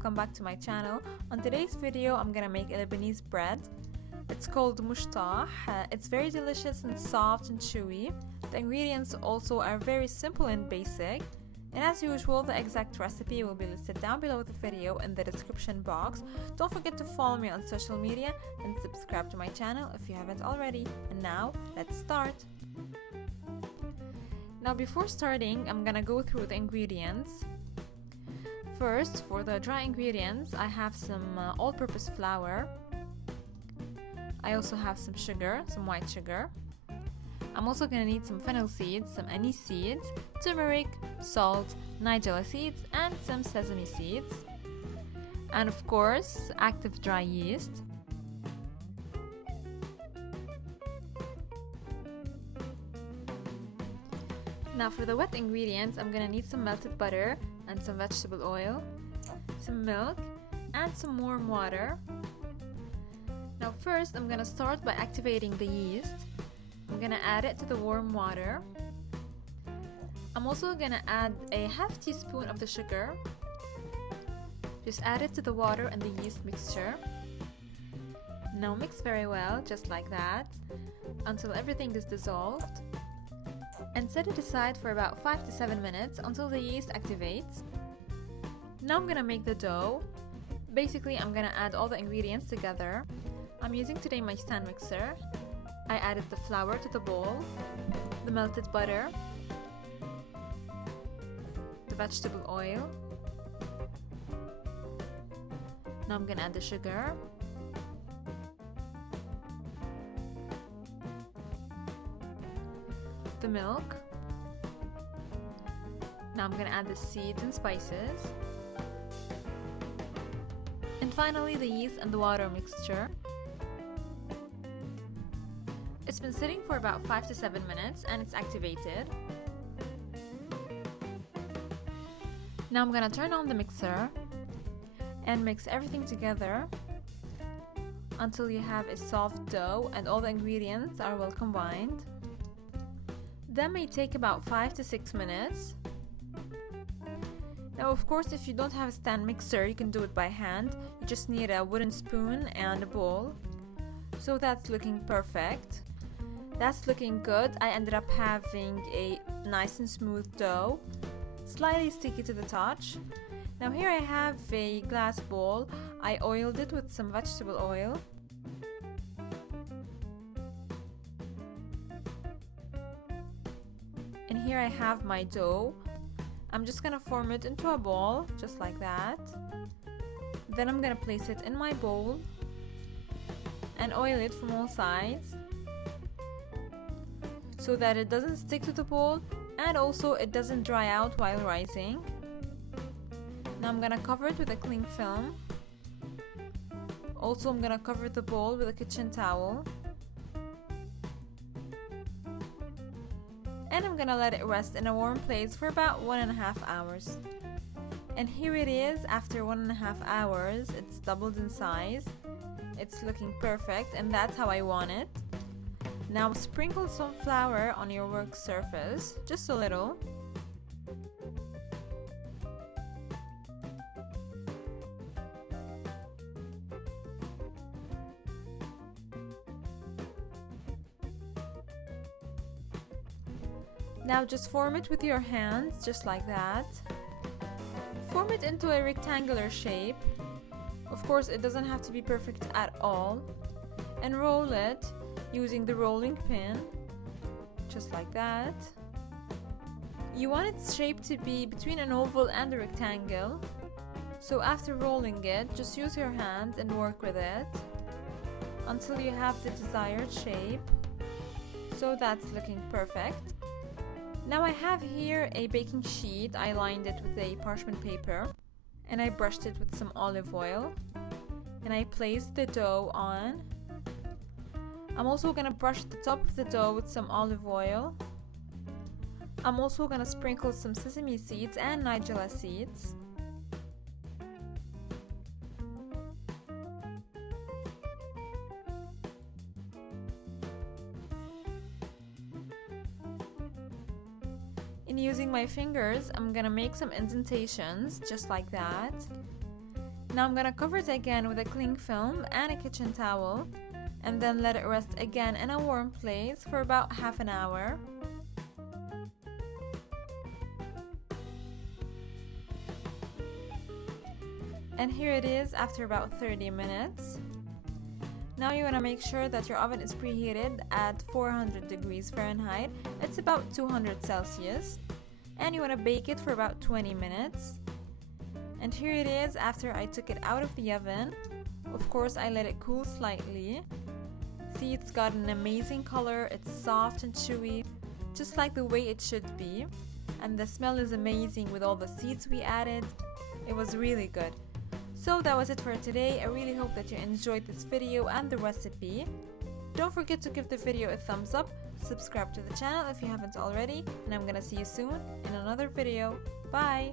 welcome back to my channel. On today's video I'm gonna make a Lebanese bread. It's called Mushtah. It's very delicious and soft and chewy. The ingredients also are very simple and basic. And as usual, the exact recipe will be listed down below the video in the description box. Don't forget to follow me on social media and subscribe to my channel if you haven't already. And now, let's start! Now before starting, I'm gonna go through the ingredients. First, for the dry ingredients, I have some all-purpose flour. I also have some sugar, some white sugar. I'm also gonna need some fennel seeds, some anise seeds, turmeric, salt, Nigella seeds, and some sesame seeds. And of course, active dry yeast. Now for the wet ingredients, I'm gonna need some melted butter and some vegetable oil, some milk, and some warm water. Now first, I'm gonna start by activating the yeast. I'm gonna add it to the warm water. I'm also gonna add a half teaspoon of the sugar. Just add it to the water and the yeast mixture. Now mix very well, just like that, until everything is dissolved. And set it aside for about 5 to 7 minutes until the yeast activates. Now I'm gonna make the dough. Basically, I'm gonna add all the ingredients together. I'm using today my stand mixer. I added the flour to the bowl, the melted butter, the vegetable oil. Now I'm gonna add the sugar, the milk. Now I'm gonna add the seeds and spices. And finally the yeast and the water mixture. It's been sitting for about 5 to 7 minutes and it's activated. Now I'm gonna turn on the mixer and mix everything together until you have a soft dough and all the ingredients are well combined. That may take about 5 to 6 minutes. Now of course, if you don't have a stand mixer, you can do it by hand. You just need a wooden spoon and a bowl. So that's looking perfect. That's looking good. I ended up having a nice and smooth dough, slightly sticky to the touch. Now here I have a glass bowl. I oiled it with some vegetable oil. And here I have my dough. I'm just gonna form it into a ball, just like that. Then I'm gonna place it in my bowl and oil it from all sides so that it doesn't stick to the bowl and also it doesn't dry out while rising. Now I'm gonna cover it with a cling film. Also, I'm gonna cover the bowl with a kitchen towel. And I'm gonna let it rest in a warm place for about 1.5 hours. And here it is after 1.5 hours. It's doubled in size. It's looking perfect and that's how I want it. Now sprinkle some flour on your work surface, just a little. Now just form it with your hands, just like that. Form it into a rectangular shape. Of course, it doesn't have to be perfect at all. And roll it using the rolling pin, just like that. You want its shape to be between an oval and a rectangle. So after rolling it, just use your hand and work with it until you have the desired shape. So that's looking perfect. Now I have here a baking sheet. I lined it with a parchment paper and I brushed it with some olive oil and I placed the dough on. I'm also gonna brush the top of the dough with some olive oil. I'm also gonna sprinkle some sesame seeds and Nigella seeds. And using my fingers, I'm gonna make some indentations just like that. Now I'm gonna cover it again with a cling film and a kitchen towel, and then let it rest again in a warm place for about half an hour. And here it is after about 30 minutes. Now you want to make sure that your oven is preheated at 400 degrees Fahrenheit. It's about 200 Celsius. And you want to bake it for about 20 minutes. And here it is after I took it out of the oven. Of course, I let it cool slightly. See, it's got an amazing color. It's soft and chewy, just like the way it should be. And the smell is amazing with all the seeds we added. It was really good. So that was it for today. I really hope that you enjoyed this video and the recipe. Don't forget to give the video a thumbs up, subscribe to the channel if you haven't already, and I'm gonna see you soon in another video. Bye!